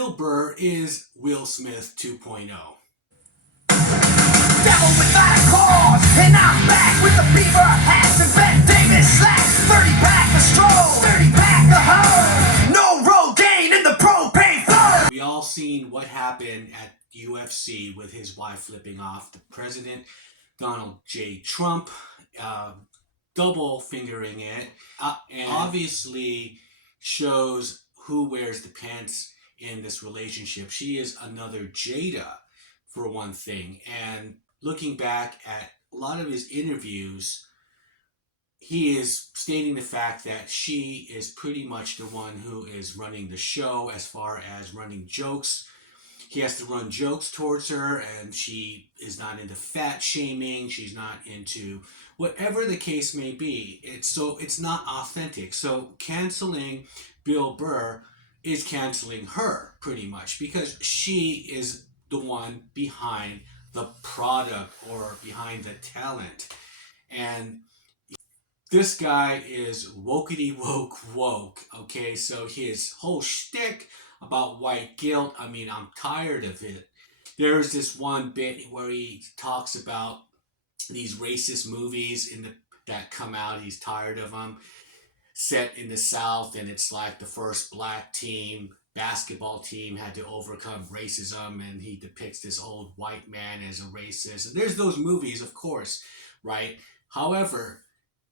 Bill Burr is Will Smith 2.0. Devil without a cause, and I'm back with the beaver hats and Ben Davis slacks. 30 pack of straws, 30 pack of hoe. No Rogaine in the propane flow. We all seen what happened at UFC with his wife flipping off the president, Donald J. Trump, double fingering it, and obviously shows who wears the pants in this relationship. She is another Jada, for one thing. And looking back at a lot of his interviews, he is stating the fact that she is pretty much the one who is running the show as far as running jokes. He has to run jokes towards her, and she is not into fat shaming. She's not into whatever the case may be. It's not authentic. So canceling Bill Burr is canceling her pretty much, because she is the one behind the product or behind the talent. And this guy is wokety woke, okay? So his whole shtick about white guilt, I mean, I'm tired of it. There's this one bit where he talks about these racist movies that come out. He's tired of them. Set in the South, and it's like the first black basketball team had to overcome racism, and he depicts this old white man as a racist. And there's those movies, of course, right? However,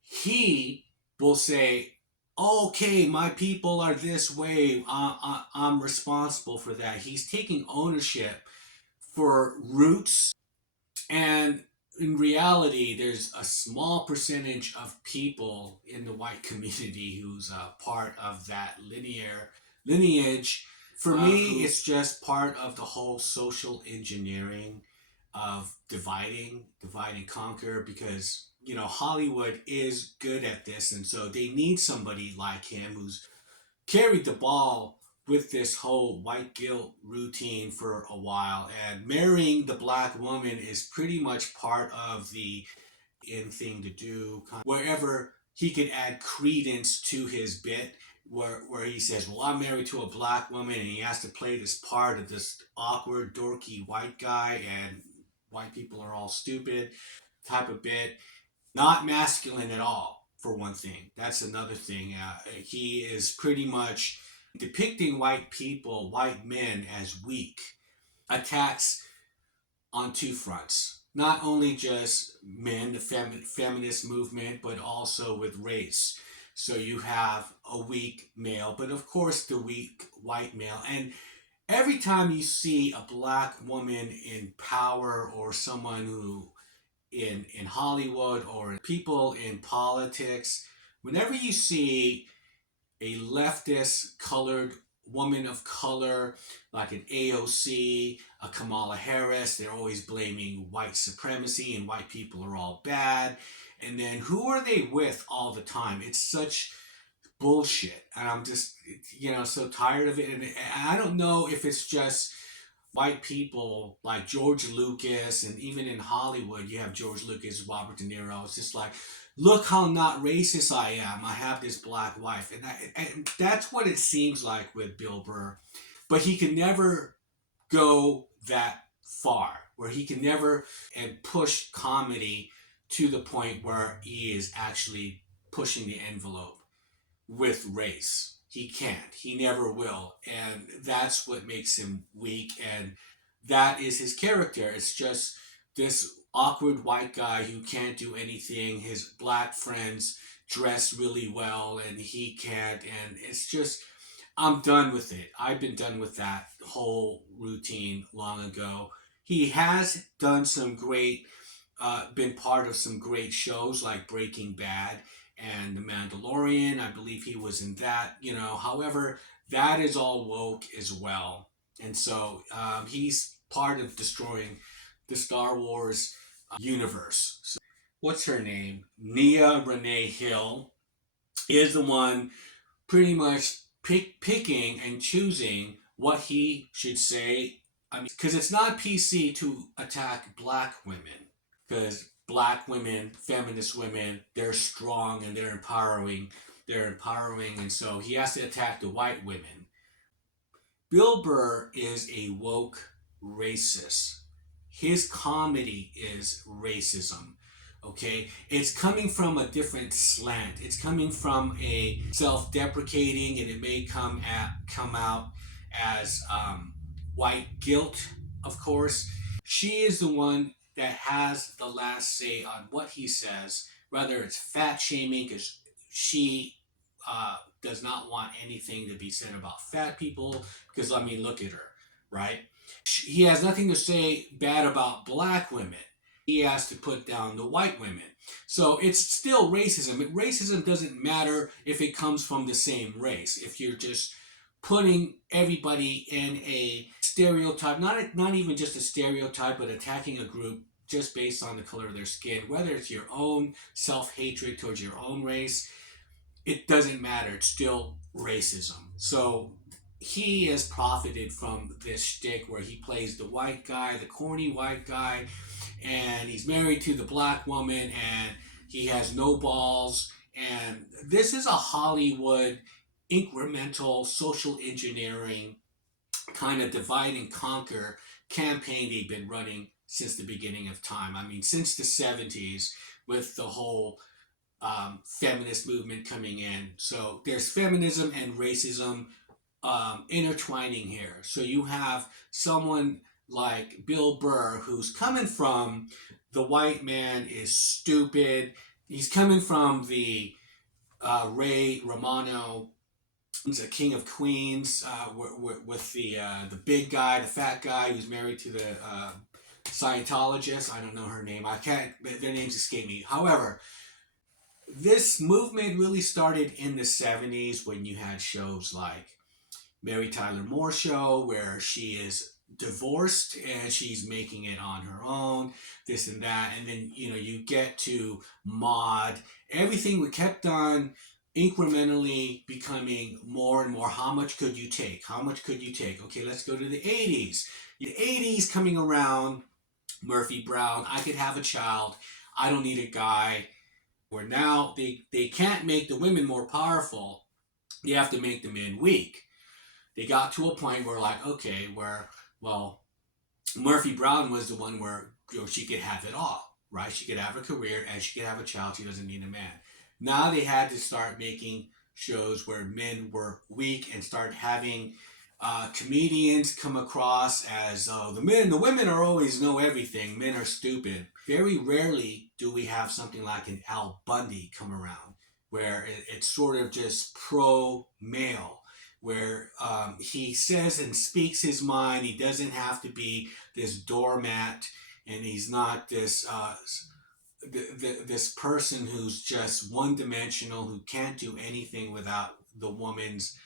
he will say, okay, my people are this way. I'm responsible for that. He's taking ownership for roots. And in reality, there's a small percentage of people in the white community who's a part of that lineage. For me, it's just part of the whole social engineering of divide and conquer, because Hollywood is good at this, and so they need somebody like him who's carried the ball with this whole white guilt routine for a while. And marrying the black woman is pretty much part of the in thing to do, wherever he could add credence to his bit, where he says, well, I'm married to a black woman, and he has to play this part of this awkward, dorky white guy, and white people are all stupid type of bit. Not masculine at all, for one thing. That's another thing. He is pretty much depicting white people, white men, as weak. Attacks on two fronts. Not only just men, the feminist movement, but also with race. So you have a weak male, but of course the weak white male. And every time you see a black woman in power, or someone who in Hollywood, or people in politics, whenever you see a leftist colored woman of color, like an AOC, a Kamala Harris, they're always blaming white supremacy and white people are all bad. And then who are they with all the time? It's such bullshit. And I'm just, so tired of it. And I don't know if it's just white people like George Lucas, and even in Hollywood, you have George Lucas, Robert De Niro. It's just like, look how not racist I am. I have this black wife. And that's what it seems like with Bill Burr. But he can never go that far, where he can never push comedy to the point where he is actually pushing the envelope with race. He can't. He never will. And that's what makes him weak. And that is his character. It's just this awkward white guy who can't do anything. His black friends dress really well, and he can't. And it's just, I'm done with it. I've been done with that whole routine long ago. He has done some great, been part of some great shows like Breaking Bad and The Mandalorian. I believe he was in that, However, that is all woke as well. And so he's part of destroying the Star Wars universe. So, what's her name? Nia Renee Hill is the one pretty much picking and choosing what he should say. I mean, because it's not PC to attack black women, because black women, feminist women, they're strong and they're empowering, and so he has to attack the white women. Bill Burr is a woke racist. His comedy is racism. Okay, it's coming from a different slant. It's coming from a self-deprecating, and it may come out as white guilt. Of course, she is the one that has the last say on what he says. Whether it's fat shaming, because she does not want anything to be said about fat people. Because I mean, look at her, right? He has nothing to say bad about black women. He has to put down the white women. So it's still racism. Racism doesn't matter if it comes from the same race. If you're just putting everybody in a stereotype, not even just a stereotype, but attacking a group just based on the color of their skin, whether it's your own self-hatred towards your own race, it doesn't matter. It's still racism. So he has profited from this shtick where he plays the white guy, the corny white guy, and he's married to the black woman, and he has no balls. And this is a Hollywood incremental social engineering kind of divide and conquer campaign they've been running since the beginning of time. I mean, since the 70s, with the whole feminist movement coming in. So there's feminism and racism intertwining here. So you have someone like Bill Burr, who's coming from the white man is stupid. He's coming from the Ray Romano, the King of Queens, with the big guy, the fat guy who's married to the Scientologist. I don't know her name. I can't. Their names escape me. However, this movement really started in the 70s when you had shows like Mary Tyler Moore Show, where she is divorced and she's making it on her own, this and that. And then, you get to Maude. Everything we kept on incrementally becoming more and more. How much could you take? How much could you take? Okay, let's go to the 80s. The 80s coming around, Murphy Brown, I could have a child. I don't need a guy. Where now they can't make the women more powerful. You have to make the men weak. They got to a point where Murphy Brown was the one where she could have it all, right? She could have a career and she could have a child. She doesn't need a man. Now they had to start making shows where men were weak and start having comedians come across as the women are always know everything. Men are stupid. Very rarely do we have something like an Al Bundy come around where it's sort of just pro-male, where he says and speaks his mind. He doesn't have to be this doormat, and he's not this this person who's just one-dimensional, who can't do anything without the woman's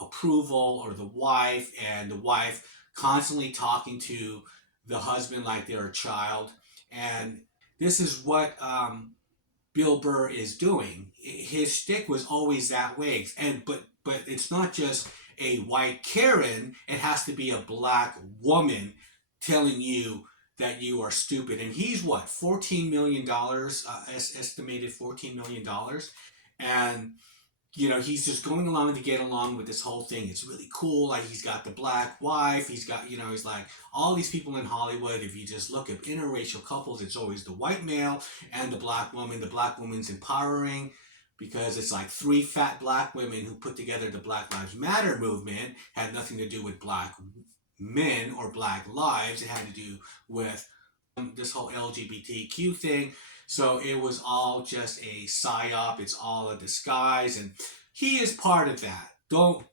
approval, or the wife, and the wife constantly talking to the husband like they're a child. And this is what Bill Burr is doing. His shtick was always that way, but it's not just a white Karen. It has to be a black woman telling you that you are stupid. And he's what, $14 million, estimated $14 million, and he's just going along to get along with this whole thing. It's really cool. Like, he's got the black wife. He's got, he's like all these people in Hollywood. If you just look at interracial couples, it's always the white male and the black woman. The black woman's empowering because it's like three fat black women who put together the Black Lives Matter movement. Had nothing to do with black men or black lives. It had to do with this whole LGBTQ thing. So it was all just a psyop. It's all a disguise, and he is part of that. Don't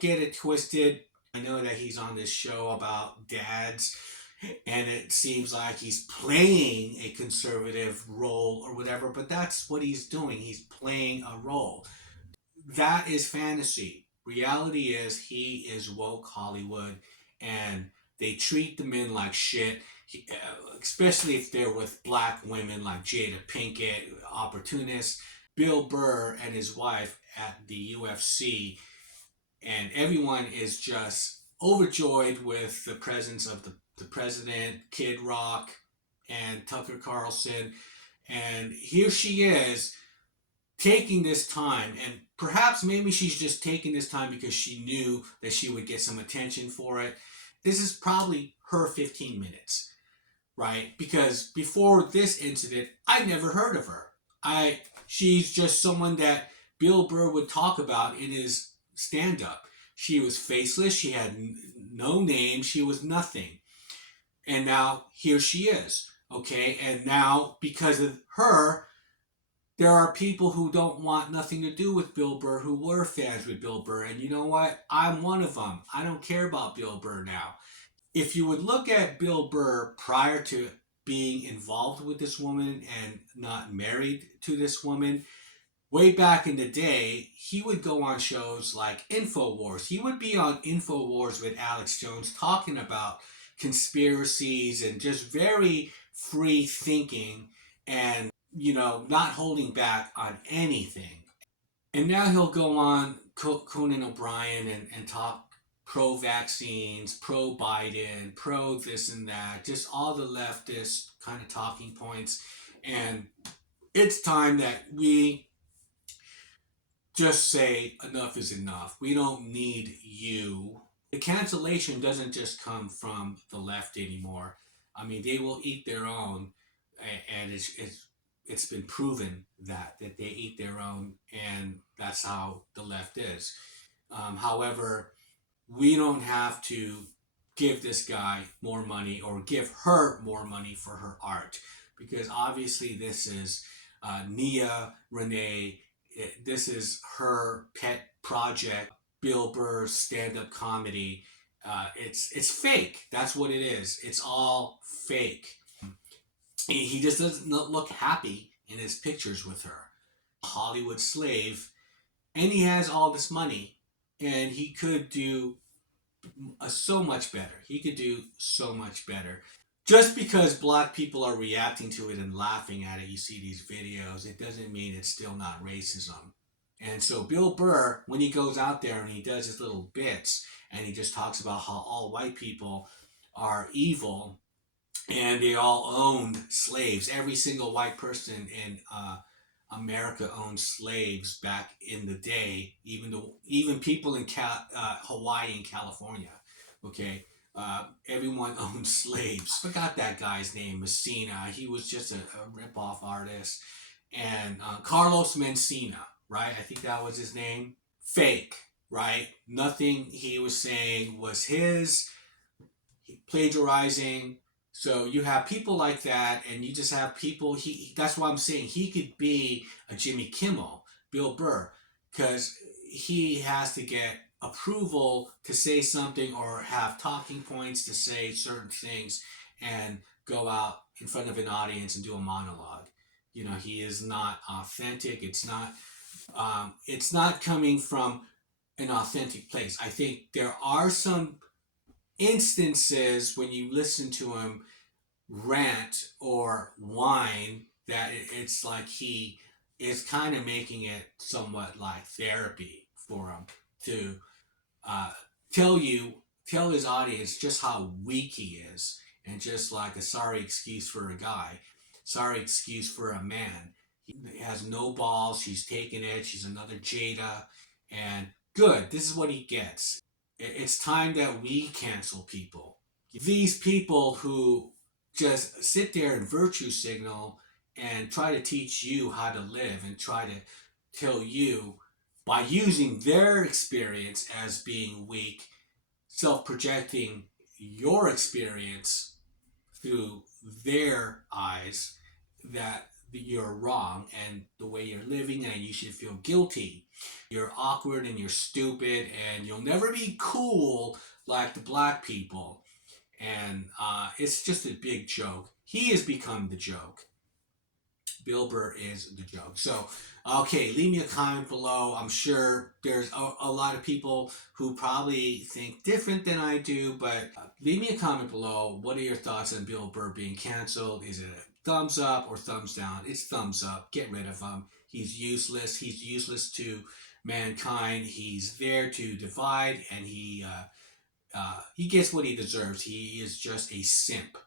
get it twisted. I know that he's on this show about dads, and it seems like he's playing a conservative role or whatever, but that's what he's doing. He's playing a role. That is fantasy. Reality is he is woke Hollywood, and they treat the men like shit. Especially if they're with black women like Jada Pinkett, opportunists. Bill Burr and his wife at the UFC, and everyone is just overjoyed with the presence of the president, Kid Rock, and Tucker Carlson. And here she is taking this time and Perhaps maybe she's just taking this time because she knew that she would get some attention for it. This is probably her 15 minutes, right? Because before this incident, I never heard of her. She's just someone that Bill Burr would talk about in his stand-up. She was faceless. She had no name. She was nothing. And now here she is. Okay. And now because of her, there are people who don't want nothing to do with Bill Burr who were fans with Bill Burr. And you know what? I'm one of them. I don't care about Bill Burr now. If you would look at Bill Burr prior to being involved with this woman and not married to this woman, way back in the day, he would go on shows like InfoWars. He would be on InfoWars with Alex Jones talking about conspiracies and just very free thinking and, not holding back on anything. And now he'll go on Conan O'Brien and talk pro-vaccines, pro-Biden, pro this and that, just all the leftist kind of talking points. And it's time that we just say enough is enough. We don't need you. The cancellation doesn't just come from the left anymore. I mean, they will eat their own, and it's been proven that they eat their own, and that's how the left is. However, we don't have to give this guy more money or give her more money for her art, because obviously this is Nia Renee. This is her pet project, Bill Burr's stand-up comedy. It's fake. That's what it is. It's all fake. He just doesn't look happy in his pictures with her. Hollywood slave, and he has all this money, and he could do so much better. He could do so much better. Just because black people are reacting to it and laughing at it, you see these videos, it doesn't mean it's still not racism. And so Bill Burr, when he goes out there and he does his little bits and he just talks about how all white people are evil and they all owned slaves. Every single white person in America owned slaves back in the day, even people in Hawaii and California. Okay, everyone owned slaves. Forgot that guy's name, Messina. He was just a rip-off artist. And Carlos Mencina, right? I think that was his name. Fake, right? Nothing he was saying was his. Plagiarizing. So you have people like that, and you just have people. That's why I'm saying he could be a Jimmy Kimmel, Bill Burr, because he has to get approval to say something or have talking points to say certain things and go out in front of an audience and do a monologue. He is not authentic. It's not coming from an authentic place. I think there are some instances when you listen to him rant or whine that it's like he is kind of making it somewhat like therapy for him to tell his audience just how weak he is, and just like a sorry excuse for a guy, sorry excuse for a man. He has no balls. She's taking it. She's another Jada, and good. This is what he gets. It's time that we cancel people. These people who just sit there and virtue signal and try to teach you how to live and try to tell you by using their experience as being weak, self-projecting your experience through their eyes, that you're wrong and the way you're living and you should feel guilty. You're awkward and you're stupid and you'll never be cool like the black people. And it's just a big joke. He has become the joke. Bill Burr is the joke. So, okay, leave me a comment below. I'm sure there's a lot of people who probably think different than I do, but leave me a comment below. What are your thoughts on Bill Burr being canceled? Is it a thumbs up or thumbs down? It's thumbs up. Get rid of him. He's useless. He's useless to mankind. He's there to divide, and he gets what he deserves. He is just a simp.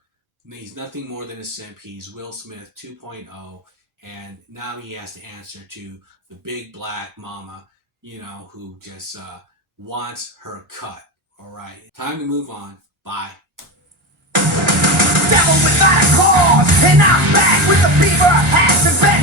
He's nothing more than a simp. He's Will Smith 2.0, and now he has to answer to the big black mama who just wants her cut. All right, time to move on. Bye. Devil without a cause, and I'm back with the beaver hats and